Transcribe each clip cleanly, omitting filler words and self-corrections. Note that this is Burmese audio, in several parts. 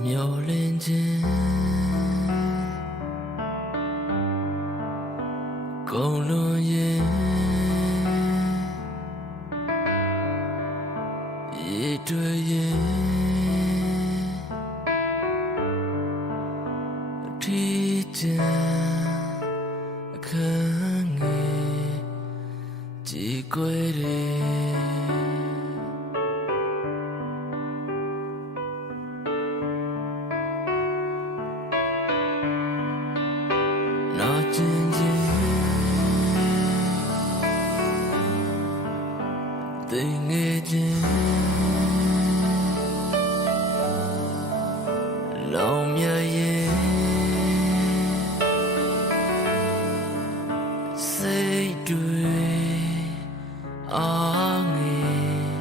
မျောလင်းခြင်းကုန်လွန်ရင်ရေတွေ့ရင်အထီးကျန်အခန်းငယ်ကြည်ကွယ်တယ်နောက်ကျင်ခြင်းသိငယ်ခြင်းလောင်မြရဲ့စိတ်တွေအားငယ်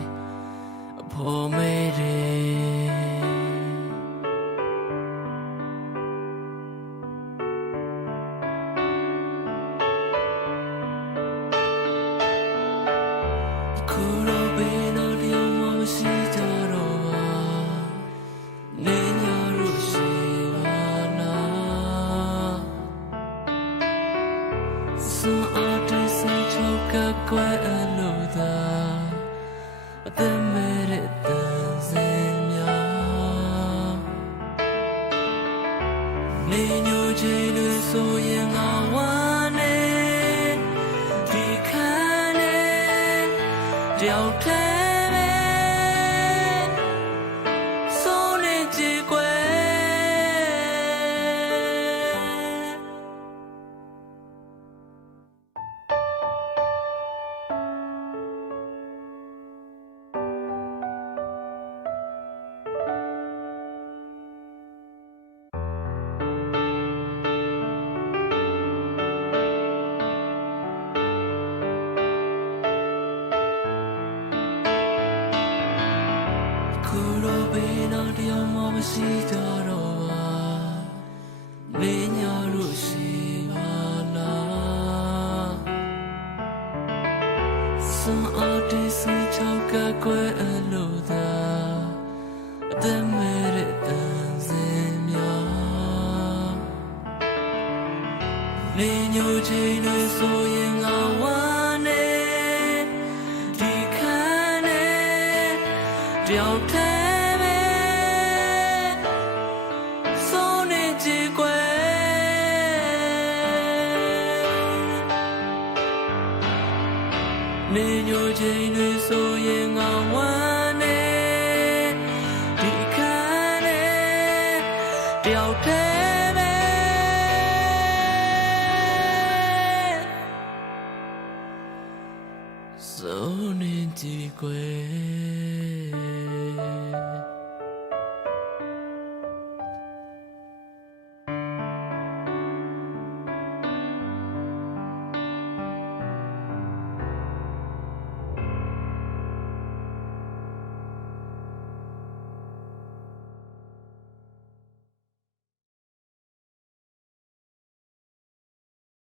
အဖို့မေးတယ်ခုတော့ဘယ်တော့တယောက်မှမရှိကြတော့ပါနေညလို့ရှိပါလားစွန်အားတွေစိတ်ချောက်ကကွယ်အလို့သာအသက်မဲ့တဲ့တန်စင်များနေညိုချင်လို့ဆိုရင်ငါဝမ်းနေဒီခန်းနေတယောက်တည်းပဲစိုးနေကြည်ကွယ်ခုတော့ဘယ်တော့တယောက်မှမရှိကြတော့ပါနေညလို့ရှိပါလားစွန်အားတွေစိတ်ချောက်ကကွယ်အလို့သာအသက်မဲ့တဲ့တန်စင်များနေညိုချင်လို့ဆိုရင်ငါဝမ်းနေဒီခန်းနေတယောက်တည်းပဲစိုးနေကြည်ကွယ်နေညိုချင်လို့ဆိုရင်ငါဝမ်းနေဒီခန်းနေတယောက်တည်း